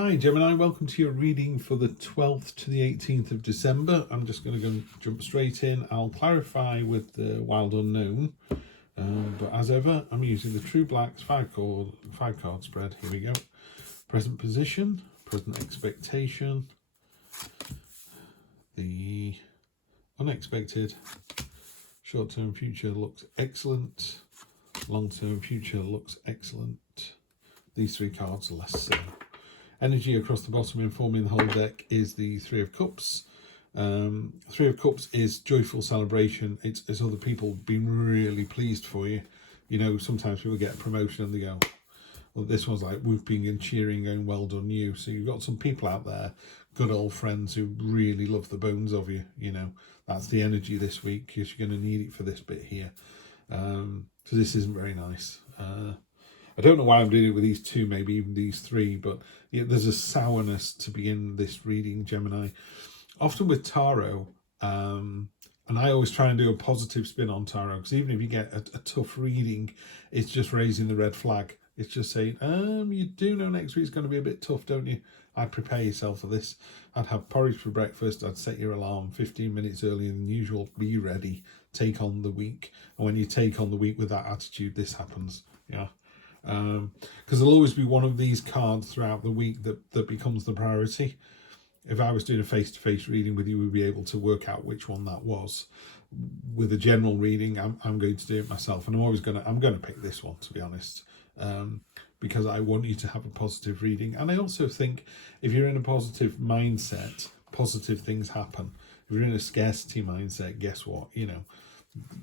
Hi Gemini, welcome to your reading for the 12th to the 18th of December. I'm just going to jump straight in. I'll clarify with the Wild Unknown, but as ever, I'm using the True Black's five card spread. Here we go. Present position, present expectation, the unexpected, short-term future looks excellent, long-term future looks excellent. These three cards are less so. Energy across the bottom informing the whole deck is the Three of Cups. Three of Cups is joyful celebration. It's other people being really pleased for you. You know, sometimes people get a promotion and they go, well, this one's like whooping and cheering, going, well done you. So you've got some people out there, good old friends who really love the bones of you. You know, that's the energy this week because you're going to need it for this bit here. So this isn't very nice. I don't know why I'm doing it with these two, maybe even these three, but yeah, there's a sourness to begin this reading, Gemini. Often with tarot, and I always try and do a positive spin on tarot, because even if you get a tough reading, it's just raising the red flag. It's just saying, you do know next week's going to be a bit tough, don't you? I'd prepare yourself for this. I'd have porridge for breakfast. I'd set your alarm 15 minutes earlier than usual. Be ready. Take on the week. And when you take on the week with that attitude, this happens. Yeah. Because there'll always be one of these cards throughout the week that becomes the priority. If I was doing a face-to-face reading with you, we'd be able to work out which one that was. With a general reading, I'm going to do it myself, and I'm going to pick this one, to be honest, because I want you to have a positive reading. And I also think if you're in a positive mindset, positive things happen. If you're in a scarcity mindset, guess what? You know,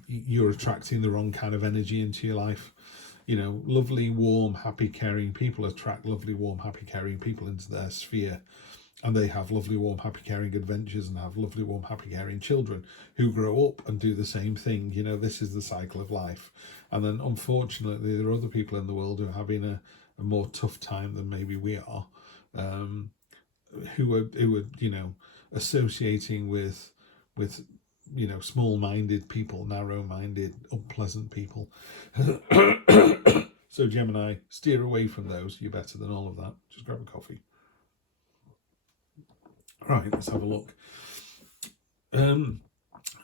you're attracting the wrong kind of energy into your life. You know, lovely, warm, happy, caring people attract lovely, warm, happy, caring people into their sphere. And they have lovely, warm, happy, caring adventures and have lovely, warm, happy, caring children who grow up and do the same thing. You know, this is the cycle of life. And then, unfortunately, there are other people in the world who are having a more tough time than maybe we are, who are, you know, associating with you know, small-minded people, narrow-minded, unpleasant people. So Gemini, steer away from those. You're better than all of that. Just grab a coffee. Right, let's have a look. The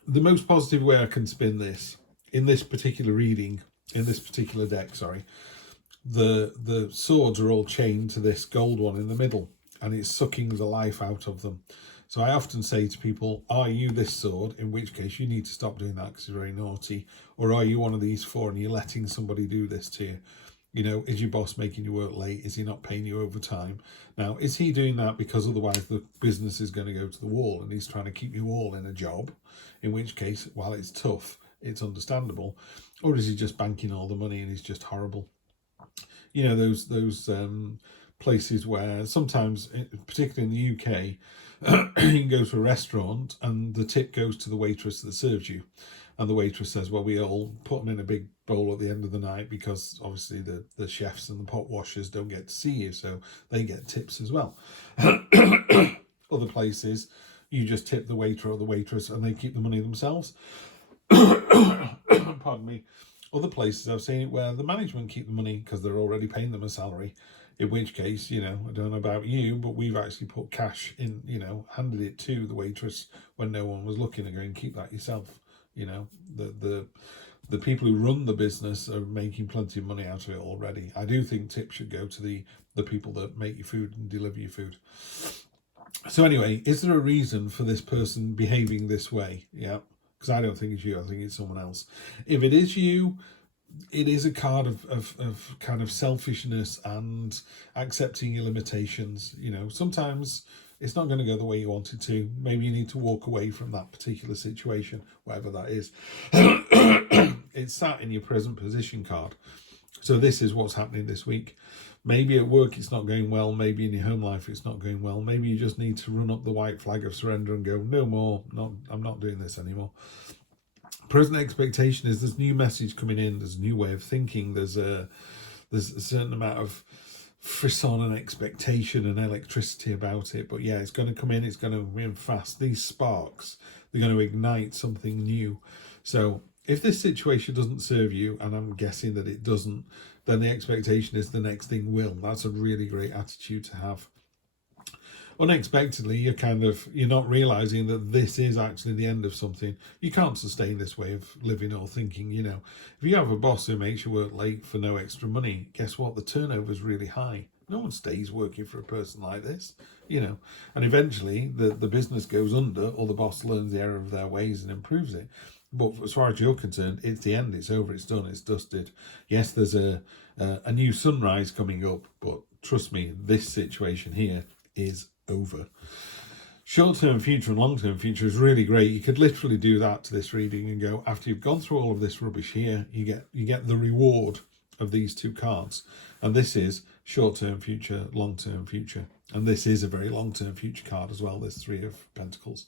most positive way I can spin this, in this particular reading, in this particular deck, sorry, the swords are all chained to this gold one in the middle, and it's sucking the life out of them. So I often say to people, are you this sword? In which case you need to stop doing that because you're very naughty. Or are you one of these four and you're letting somebody do this to you? You know, is your boss making you work late? Is he not paying you overtime? Now, is he doing that because otherwise the business is going to go to the wall and he's trying to keep you all in a job? In which case, while it's tough, it's understandable. Or is he just banking all the money and he's just horrible? You know, those places where sometimes, particularly in the UK, you can go to a restaurant and the tip goes to the waitress that serves you. And the waitress says, well, we all put them in a big bowl at the end of the night because obviously the chefs and the pot washers don't get to see you, so they get tips as well. Other places, you just tip the waiter or the waitress and they keep the money themselves. Pardon me. Other places I've seen it where the management keep the money because they're already paying them a salary. In which case, you know, I don't know about you, but we've actually put cash in, you know, handed it to the waitress when no one was looking and going, keep that yourself. You know, the people who run the business are making plenty of money out of it already. I do think tips should go to the people that make your food and deliver your food. So anyway, is there a reason for this person behaving this way? Yeah, because I don't think it's you. I think it's someone else. If it is you, it is a card of kind of selfishness and accepting your limitations. You know, sometimes it's not going to go the way you want it to. Maybe you need to walk away from that particular situation, whatever that is. It's sat in your present position card. So this is what's happening this week. Maybe at work it's not going well. Maybe in your home life it's not going well. Maybe you just need to run up the white flag of surrender and go, no more, I'm not doing this anymore. Present expectation is there's new message coming in, there's a new way of thinking, there's a certain amount of frisson and expectation and electricity about it. But yeah, it's going to come in, it's going to win fast. These sparks, they're going to ignite something new. So if this situation doesn't serve you, and I'm guessing that it doesn't, then the expectation is the next thing will. That's a really great attitude to have. unexpectedly, you're not realizing that this is actually the end of something. You can't sustain this way of living or thinking. If you have a boss who makes you work late for no extra money, guess what? The turnover is really high. No one stays working for a person like this, and eventually the business goes under, or the boss learns the error of their ways and improves it. But as far as you're concerned, it's the end. It's over. It's done. It's dusted. Yes, there's a new sunrise coming up, but trust me, this situation here is over. Short-term future and long-term future is really great. You could literally do that to this reading and go, after you've gone through all of this rubbish here, you get the reward of these two cards. And this is short-term future, long-term future. And this is a very long-term future card as well, this Three of Pentacles.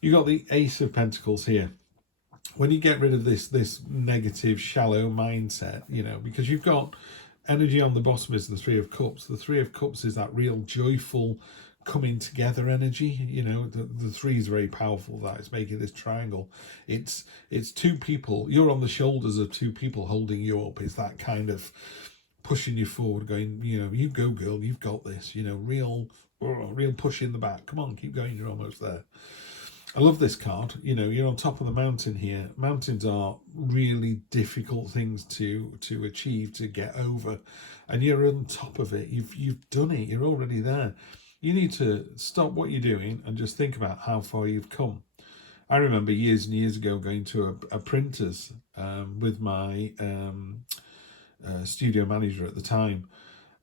You got the Ace of Pentacles here. When you get rid of this negative, shallow mindset, because you've got energy on the bottom is the Three of Cups. The Three of Cups is that real joyful coming together energy. The three is very powerful. That it's making this triangle. It's two people. You're on the shoulders of two people holding you up. It's that kind of pushing you forward, going, you go, girl, you've got this. Real push in the back. Come on, keep going. You're almost there. I love this card. You're on top of the mountain here. Mountains are really difficult things to achieve, to get over, and you're on top of it. You've done it. You're already there. You need to stop what you're doing and just think about how far you've come. I remember years and years ago going to a printer's with my studio manager at the time,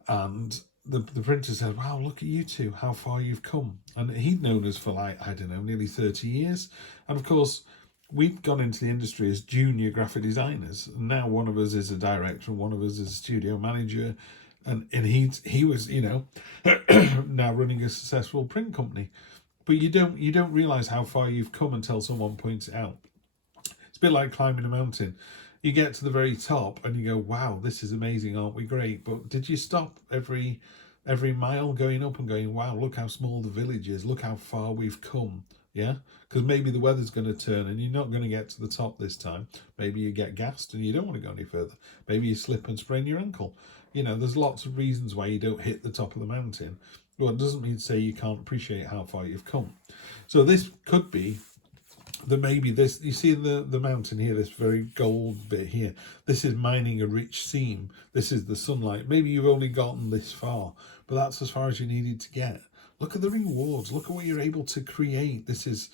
and the printer said, wow, look at you two, how far you've come. And he'd known us for nearly 30 years. And of course, we'd gone into the industry as junior graphic designers. And now one of us is a director and one of us is a studio manager. And he was, now running a successful print company. But you don't realize how far you've come until someone points it out. It's a bit like climbing a mountain. You get to the very top and you go, wow, this is amazing, aren't we great? But did you stop every mile going up and going, wow, look how small the village is, look how far we've come? Yeah, because maybe the weather's going to turn and you're not going to get to the top this time. Maybe you get gassed and you don't want to go any further. Maybe you slip and sprain your ankle. There's lots of reasons why you don't hit the top of the mountain. Well, it doesn't mean to say you can't appreciate how far you've come. So this could be that maybe this, you see the mountain here, this very gold bit here, this is mining a rich seam. This is the sunlight. Maybe you've only gotten this far, but that's as far as you needed to get. Look at the rewards. Look at what you're able to create. This is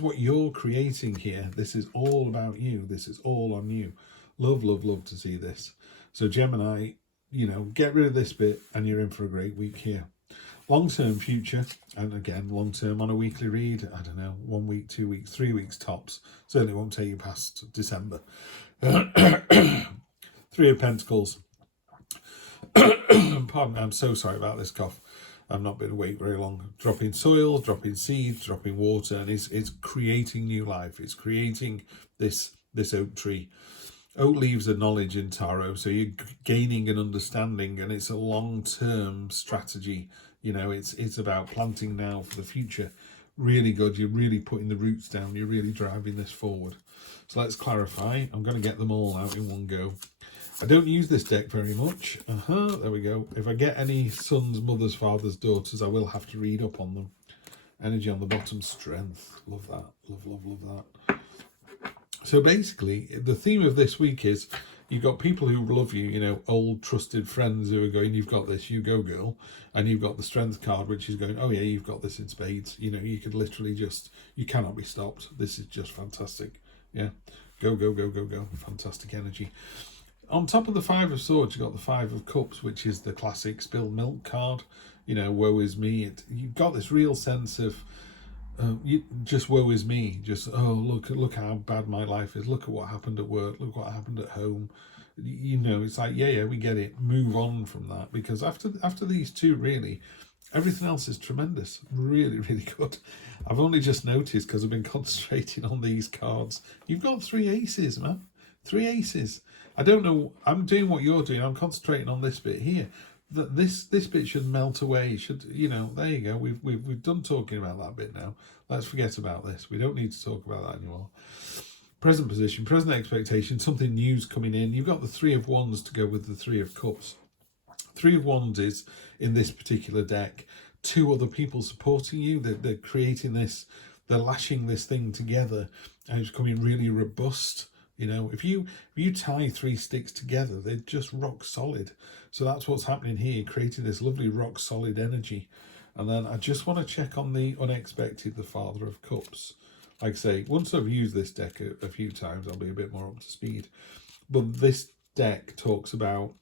what you're creating here. This is all about you. This is all on you. Love, love, love to see this. So Gemini, get rid of this bit and you're in for a great week here. Long-term future, and again, long-term on a weekly read, I don't know, 1 week, 2 weeks, 3 weeks tops. Certainly won't take you past December. Three of Pentacles. Pardon me, I'm so sorry about this cough. I've not been awake very long. Dropping soil, dropping seeds, dropping water, and it's creating new life. It's creating this oak tree. Oak leaves are knowledge in tarot, so you're gaining an understanding, and it's a long-term strategy. It's about planting now for the future. Really good. You're really putting the roots down. You're really driving this forward. So let's clarify. I'm going to get them all out in one go. I don't use this deck very much. There we go. If I get any sons, mothers, fathers, daughters, I will have to read up on them. Energy on the bottom, strength. Love that. Love, love, love that. So basically, the theme of this week is you've got people who love you, old trusted friends who are going, you've got this, you go girl. And you've got the strength card, which is going, oh yeah, you've got this in spades. You could literally you cannot be stopped. This is just fantastic. Yeah, go, go, go, go, go. Fantastic energy. On top of the Five of Swords, you've got the Five of Cups, which is the classic spilled milk card. Woe is me. You've got this real sense of, just woe is me. Just, oh, look how bad my life is. Look at what happened at work. Look what happened at home. It's like, yeah, we get it. Move on from that, because after these two, really, everything else is tremendous. Really, really good. I've only just noticed because I've been concentrating on these cards. You've got 3 aces, man. 3 aces. I don't know. I'm doing what you're doing. I'm concentrating on this bit here. This bit should melt away. There you go. We've done talking about that bit now. Let's forget about this. We don't need to talk about that anymore. Present position, present expectation, something new's coming in. You've got the Three of Wands to go with the Three of Cups. Three of Wands is, in this particular deck, two other people supporting you. They're creating this, they're lashing this thing together, and it's becoming really robust. You know, if you tie 3 sticks together, they're just rock solid. So that's what's happening here, creating this lovely rock solid energy. And then I just want to check on the unexpected, the Father of Cups. Like I say, once I've used this deck a few times, I'll be a bit more up to speed. But this deck talks about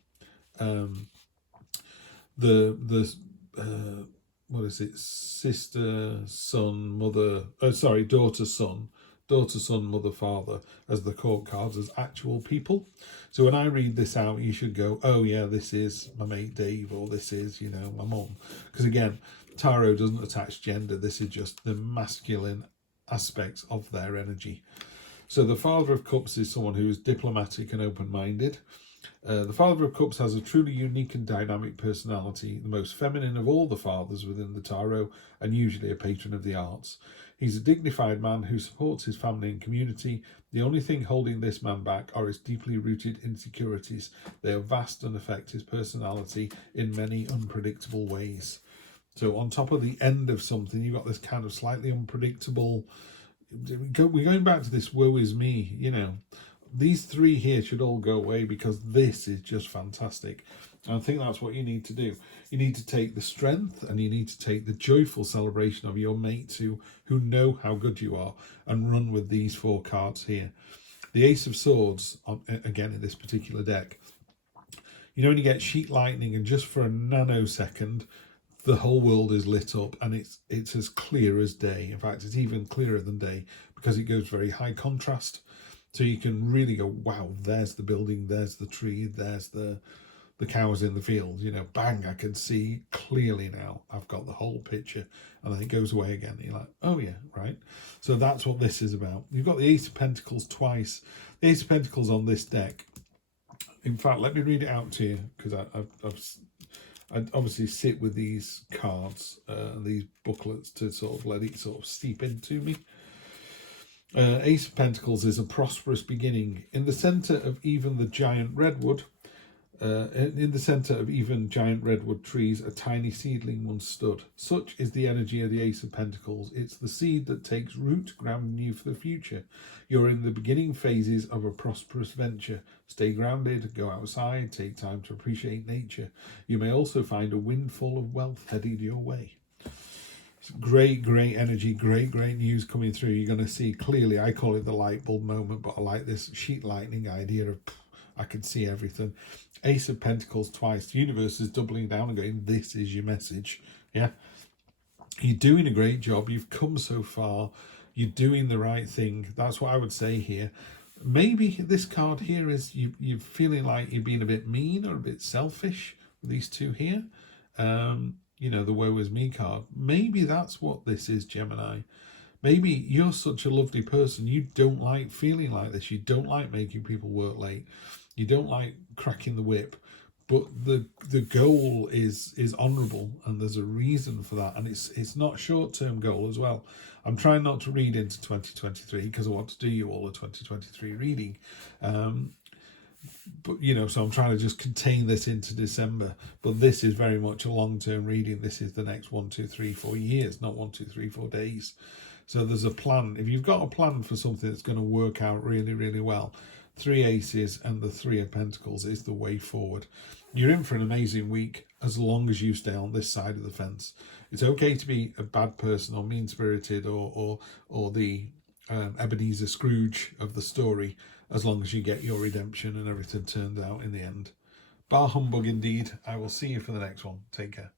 what is it? Sister, son, mother. Daughter, son. Daughter, son, mother, father as the court cards as actual people. So when I read this out, you should go, oh yeah, this is my mate Dave, or this is, you know, my mum. Because again, tarot doesn't attach gender. This is just the masculine aspects of their energy. So the Father of Cups is someone who is diplomatic and open-minded. The Father of Cups has a truly unique and dynamic personality, the most feminine of all the fathers within the tarot, and usually a patron of the arts. He's a dignified man who supports his family and community. The only thing holding this man back are his deeply rooted insecurities. They are vast and affect his personality in many unpredictable ways. So on top of the end of something, you've got this kind of slightly unpredictable... We're going back to this woe is me, you know. These 3 here should all go away because this is just fantastic. And I think that's what you need to do. You need to take the strength and you need to take the joyful celebration of your mates who know how good you are and run with these 4 cards here. The Ace of Swords, again in this particular deck, you know when you get sheet lightning and just for a nanosecond, the whole world is lit up and it's as clear as day. In fact, it's even clearer than day because it goes very high contrast. So you can really go, wow, there's the building, there's the tree, there's the cows in the field. You know, bang, I can see clearly now. I've got the whole picture. And then it goes away again. You're like, oh yeah, right. So that's what this is about. You've got the Ace of Pentacles twice. The Ace of Pentacles on this deck. In fact, let me read it out to you because I obviously sit with these cards, these booklets to sort of let it sort of seep into me. Ace of Pentacles is a prosperous beginning. In the centre of even the giant redwood, trees, a tiny seedling once stood. Such is the energy of the Ace of Pentacles. It's the seed that takes root, grounding you for the future. You're in the beginning phases of a prosperous venture. Stay grounded, go outside, take time to appreciate nature. You may also find a windfall of wealth headed your way. Great energy, great news coming through. You're going to see clearly, I call it the light bulb moment, but I like this sheet lightning idea of I can see everything. Ace of Pentacles twice. The universe is doubling down and going, this is your message. Yeah, you're doing a great job. You've come so far. You're doing the right thing. That's what I would say here. Maybe this card here is you're feeling like you're being a bit mean or a bit selfish with these 2 here. You know, the woe is me card. Maybe that's what this is, Gemini. Maybe you're such a lovely person. You don't like feeling like this. You don't like making people work late. You don't like cracking the whip. But the goal is honourable, and there's a reason for that. And it's not short-term goal as well. I'm trying not to read into 2023 because I want to do you all a 2023 reading. But, you know, so I'm trying to just contain this into December. But this is very much a long-term reading. This is the next 1, 2, 3, 4 years, not 1, 2, 3, 4 days. So there's a plan. If you've got a plan for something that's going to work out really well, 3 aces and the 3 of Pentacles is the way forward. You're in for an amazing week as long as you stay on this side of the fence. It's okay to be a bad person or mean-spirited or the Ebenezer Scrooge of the story, as long as you get your redemption and everything turned out in the end. Bar humbug indeed. I will see you for the next one. Take care.